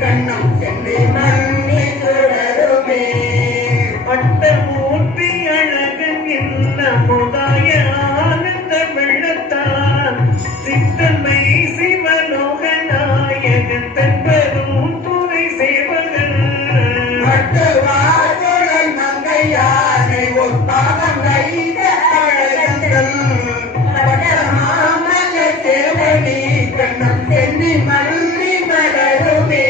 கண்ணம் சென்று மண்ணி சுடருமே பட்டமூர்த்தி அழகன் என்ன முதாய ஆனந்த வெள்ளத்தான் சித்தமை சிவலோக நாயகன் தன்பரும் துறை சேவகன் பட்டுவாருடன் மங்கையானை ஒப்பாகம் வைத்த அழகன் பட்டமாமல சேவடி கண்ணம் சென்று மண்ணி மலருமே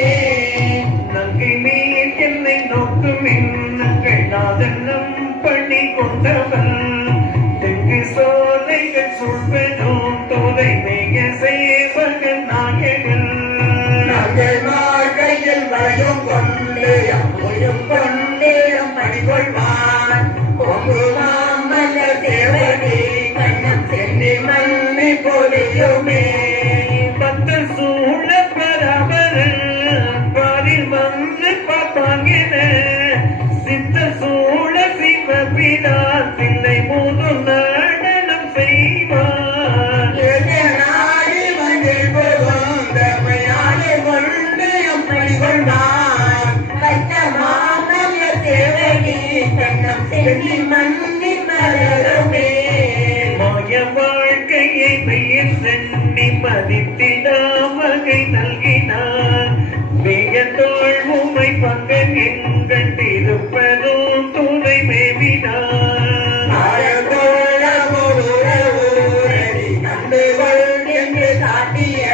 நங்கை நீர் என்னை நோக்கும் எண்ணங்கள் நாதனம் பண்ணி கொண்டவன் தெங்கு சோலைகள் சொல்வதும் தோலை மேய சேவகன் நாயகன் நாங்கள் கையில் வளையும் கொண்டே அம்புயும் கொண்டே பணிகொள்வான் பொங்கு மாமல சேவடி கண்ணம் சென்று மண்ணி பொழியுமே பத்து சூழ பரபரன் பாரில் வந்து பாப்பாங்கின சித்த சூழ சிவபிடா பிள்ளை மூது நடனம் செய்வார் நாடி வந்து பொருந்தமையாலே கொண்டு பணிகொள்வான் வைத்த மாமல சேவடி கண்ணம் சென்று மண்ணி மலருமே மாய வாழ்க்கையை பெயர் சென்னி மதித்திடா வகை நல்கினார் மிகத்தோள் உமை பங்கன் எங்கள் திருப்பதும் துணை மேவினார் ஆயத்தோழ ஊரடி கண்டுகொள் என்று காட்டிய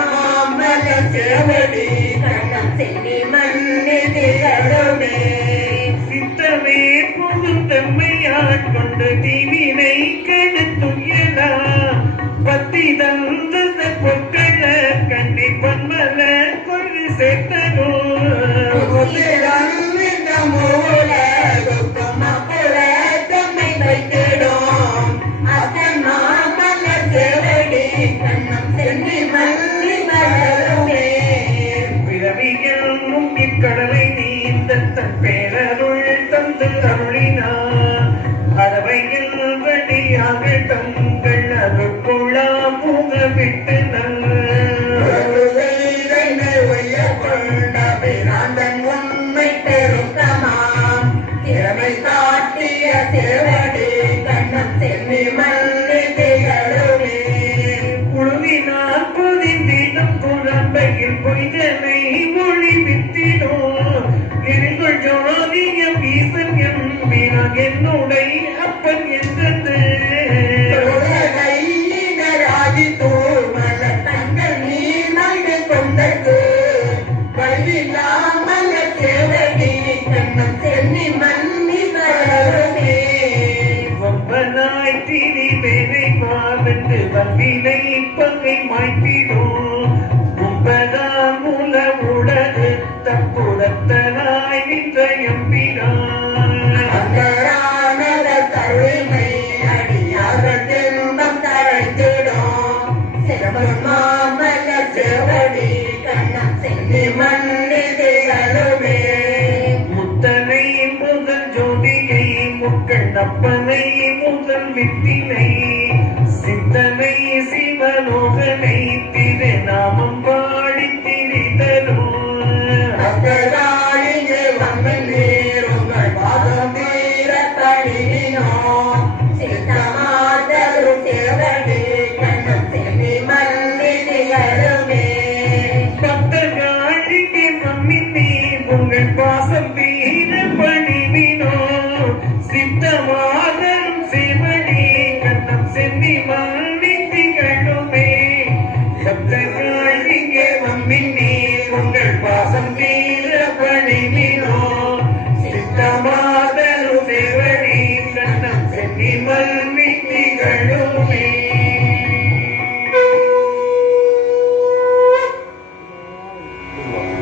மாமல சேவடி கண்ணம் சென்று மண்ணி திகழுமே சித்தமே புது தம்மையாட்கொண்டு தீவினை கெடுத்துயலா பத்தி தந்தத பொற்கள கண்ணி பன்மல கொண்டு சேர்த்தனோ பிறவிகள் முங்கிக்கடலை நீந்த தன் பேரருள் தந்து அருளினார் அறவையில் வழியாக தங்கள் அருக்குள்ளா புக விட்டு குழுவினால் பொதிந்திடும் குழம்பையில் பொய்தனை மொழி வித்தினோ எங்கள் ஜோதியம் ஈசன் எம்பினான் என்னுடைய அப்பன் என்றது ஒப்பனாய் திரி வேலை மாவென்று வல்வினை பங்கை மாய்ப்பிடோ முப்பதா மூல உடது தப்புடத்தனாய் நின்ற எம்பினான் மாமல சேவடி கண்ணம் சென்று மண்ணி திகழுமே முத்தனை முதல் ஜோதியை முக்கள் அப்பனை முதல் வித்தினை சித்தனை சிவலோகனை திருநாமம் பாடி திரிதரோ அக்கராளியே வந்து நீருங்கள் பாதம் தீர தடினோ சித்தமாதரும் சேவடி கண்ணம் சென்று மண்ணி திகழுமே பக்தர்காழிக்கு மம்மினி உங்கள் பாசம் தீர பணிவினோ சித்தமாதரும் சிவடி கண்ணம் சென்னி மண்ணி திகழுமே பக்தர்காழிக்கு மம்மினி உங்கள் பாசம் தீர பணிவினோ சித்தமாதரும் சிவடி கண்ணம் சென்னி மண்ணி திகழுமே Wow.